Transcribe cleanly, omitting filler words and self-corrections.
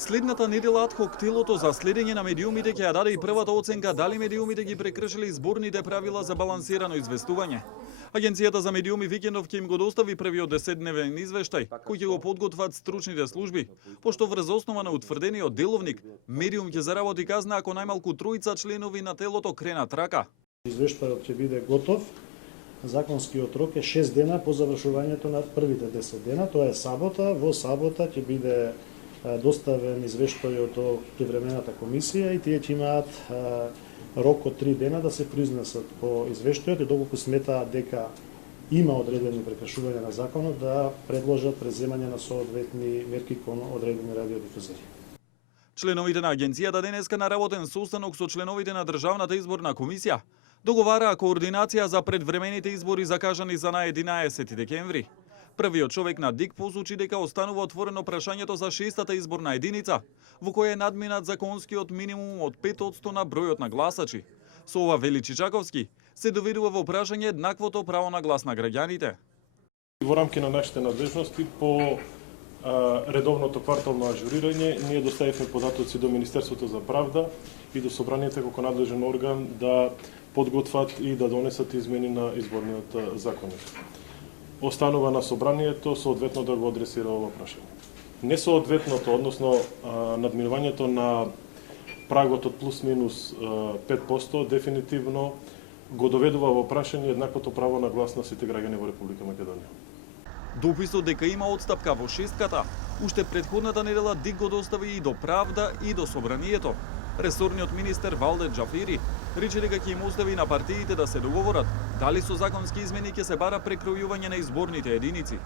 Следната недела адхок телото за следење на медиумите ќе ја даде и првата оценка дали медиумите ги прекршиле изборните правила за балансирано известување. Агенцијата за медиуми викендов ќе им го достави првиот 10-дневен извештај, кој ќе го подготват стручните служби, пошто врз основа на утврдениот деловник, медиум ќе заработи казна ако најмалку тројца членови на телото кренат рака. Извештајот ќе биде готов. Законскиот рок е 6 дена по завршувањето на првите 10 дена, тоа е сабота. Во сабота ќе биде доставен извештајот до привремената комисија и тие ќе имаат рок од 3 дена да се произнесат по извештајот и доколку сметаат дека има одредени прекршувања на законот да предложат преземање на соодветни мерки кон одредени радиодифузери. Членовите на агенцијата денеска на работен состанок со членовите на Државната изборна комисија договараа координација за предвремените избори закажани за на 11 декември. Првиот човек на ДИК посочи дека останува отворено прашањето за 6-та изборна единица, во која е надминат законскиот минимум од 5% на бројот на гласачи. Со ова, вели Чичаковски, се доведува во прашање еднаквото право на глас на граѓаните. Во рамки на нашите надлежности по редовното квартално ажурирање ние доставивме податоци до Министерството за правда и до Собранието како надлежен орган да подготват и да донесат измени на изборниот законник. Останува на Собранието соодветно да го адресира ова прашање. Несоодветното, односно надминувањето на прагот од плюс-минус 5% дефинитивно го доведува во прашање еднаквото право на глас на сите граѓани во Република Македонија. Дописот дека има отстапка во шестката, уште претходната недела ДИК го достави и до Правда и до Собранието. Ресорниот министер Валде Џафери рече дека ќе им остави на партиите да се договорат дали со законски измени ќе се бара прекројување на изборните единици.